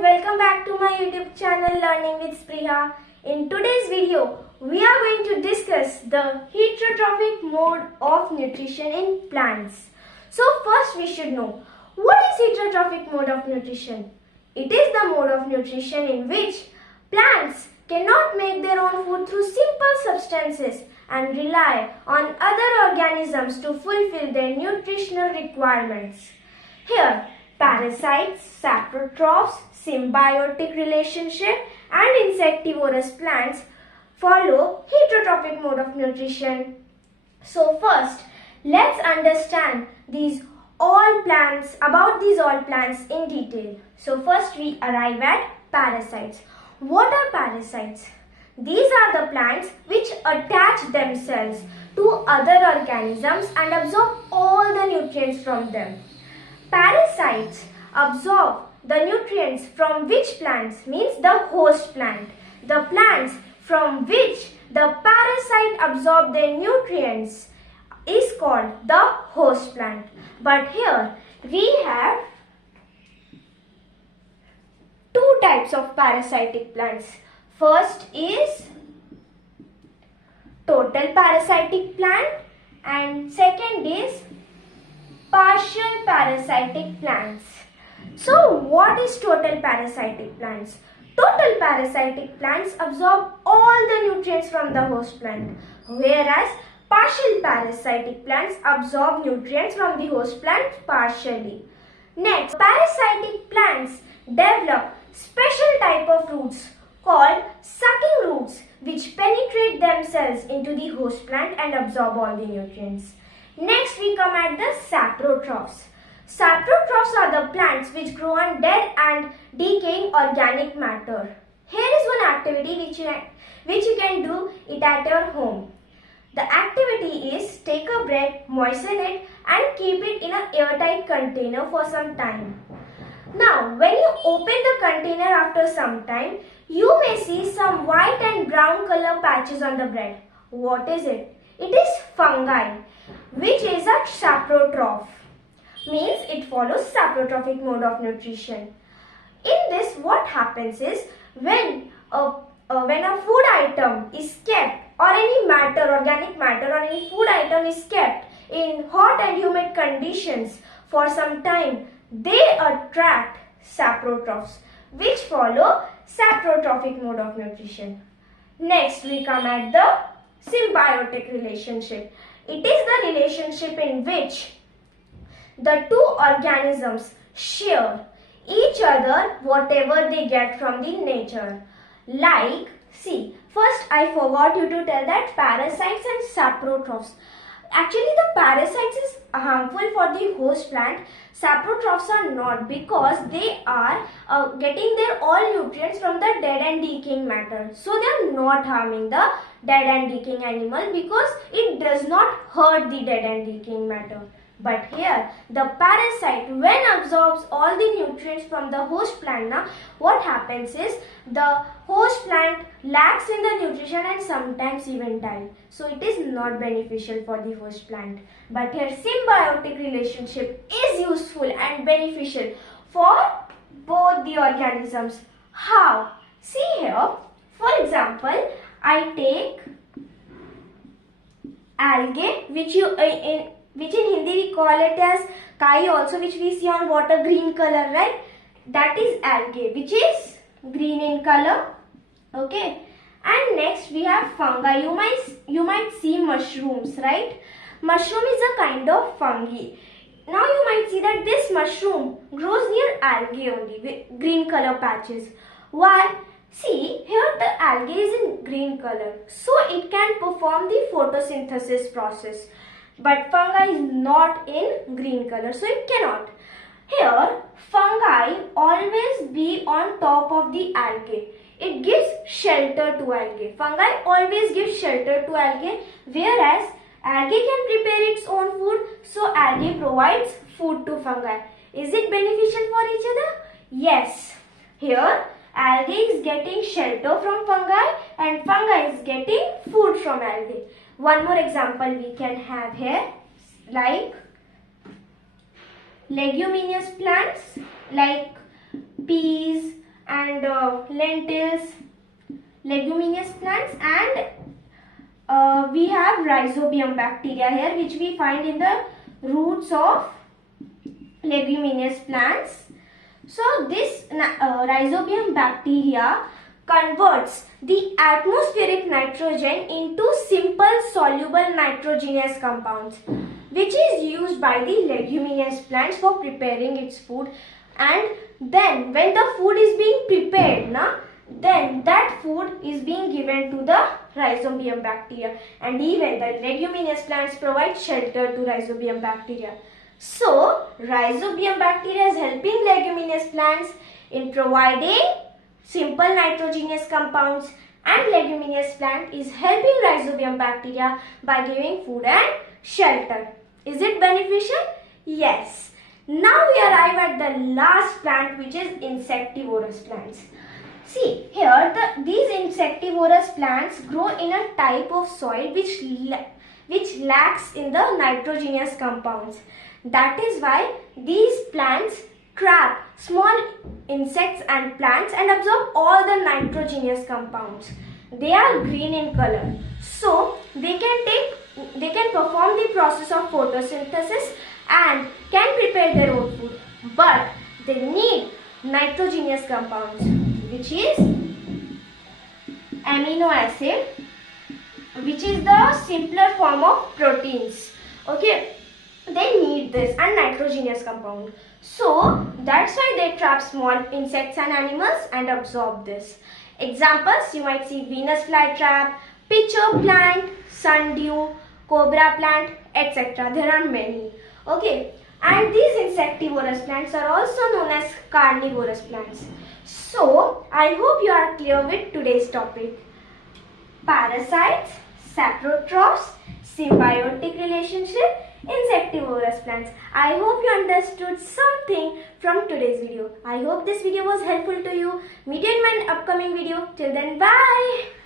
welcome back to my YouTube channel Learning with Spriha. In today's video, we are going to discuss the heterotrophic mode of nutrition in plants. So first we should know, what is heterotrophic mode of nutrition? It is the mode of nutrition in which plants cannot make their own food through simple substances and rely on other organisms to fulfill their nutritional requirements. Here, parasites, saprotrophs, symbiotic relationship and insectivorous plants follow heterotrophic mode of nutrition. So first, let's understand about these all plants in detail. So first we arrive at parasites. What are parasites? These are the plants which attach themselves to other organisms and absorb all the nutrients from them. Parasites absorb the nutrients from which plants? Means the host plant. The plants from which the parasite absorb their nutrients is called the host plant. But here we have two types of parasitic plants. First is total parasitic plant and second is partial parasitic plants. So what is total parasitic plants? Total parasitic plants absorb all the nutrients from the host plant, whereas partial parasitic plants absorb nutrients from the host plant partially. Next, parasitic plants develop special type of roots called sucking roots which penetrate themselves into the host plant and absorb all the nutrients. Next, we come at the saprotrophs. Saprotrophs are the plants which grow on dead and decaying organic matter. Here is one activity which you can do it at your home. The activity is take a bread, moisten it and keep it in an airtight container for some time. Now, when you open the container after some time, you may see some white and brown color patches on the bread. What is it? It is fungi, which is a saprotroph. Means it follows saprotrophic mode of nutrition. In this, what happens is when a food item is kept or any matter, organic matter or any food item is kept in hot and humid conditions for some time, they attract saprotrophs which follow saprotrophic mode of nutrition. Next, we come at the symbiotic relationship. It is the relationship in which the two organisms share each other whatever they get from the nature. Like, see, first I forgot you to tell that parasites and saprotrophs. Actually, the parasites is harmful for the host plant. Saprotrophs are not, because they are getting their all nutrients from the dead and decaying matter. So they are not harming the dead and decaying animal because it does not hurt the dead and decaying matter. But here, the parasite, when absorbs all the nutrients from the host plant, what happens is the host plant lacks in the nutrition and sometimes even die. So it is not beneficial for the host plant. But here, symbiotic relationship is useful and beneficial for both the organisms. How? See here, for example, I take algae, which in Hindi we call it as kai also, which we see on water, green color, right? That is algae, which is green in color. Okay. And next we have fungi. You might see mushrooms, right? Mushroom is a kind of fungi. Now you might see that this mushroom grows near algae only with green color patches. Why? See, here the algae is in green color, so it can perform the photosynthesis process. But fungi is not in green color, so it cannot. Here, fungi always be on top of the algae. It gives shelter to algae. Fungi always give shelter to algae, whereas algae can prepare its own food, so algae provides food to fungi. Is it beneficial for each other? Yes. Here, algae is getting shelter from fungi and fungi is getting food from algae. One more example we can have here, like leguminous plants like peas, and lentils, leguminous plants, and we have rhizobium bacteria here, which we find in the roots of leguminous plants. So this rhizobium bacteria converts the atmospheric nitrogen into simple soluble nitrogenous compounds, which is used by the leguminous plants for preparing its food. And then when the food is being prepared, then that food is being given to the rhizobium bacteria, and even the leguminous plants provide shelter to rhizobium bacteria. So rhizobium bacteria is helping leguminous plants in providing simple nitrogenous compounds, and leguminous plant is helping rhizobium bacteria by giving food and shelter. Is it beneficial? Yes. Now we arrive at the last plant, which is insectivorous plants. See here, these insectivorous plants grow in a type of soil which lacks in the nitrogenous compounds. That is why these plants trap small insects and plants and absorb all the nitrogenous compounds. They are green in color, so they can perform the process of photosynthesis and can prepare their own food, but they need nitrogenous compounds, which is amino acid, which is the simpler form of proteins. Okay, they need this and nitrogenous compound. So that's why they trap small insects and animals and absorb this. Examples, you might see Venus flytrap, pitcher plant, sundew, cobra plant, etc. There are many. Okay, and these insectivorous plants are also known as carnivorous plants. So I hope you are clear with today's topic: parasites, saprotrophs, symbiotic relationship, insectivorous plants. I hope you understood something from today's video. I hope this video was helpful to you. Meet you in my upcoming video. Till then, bye.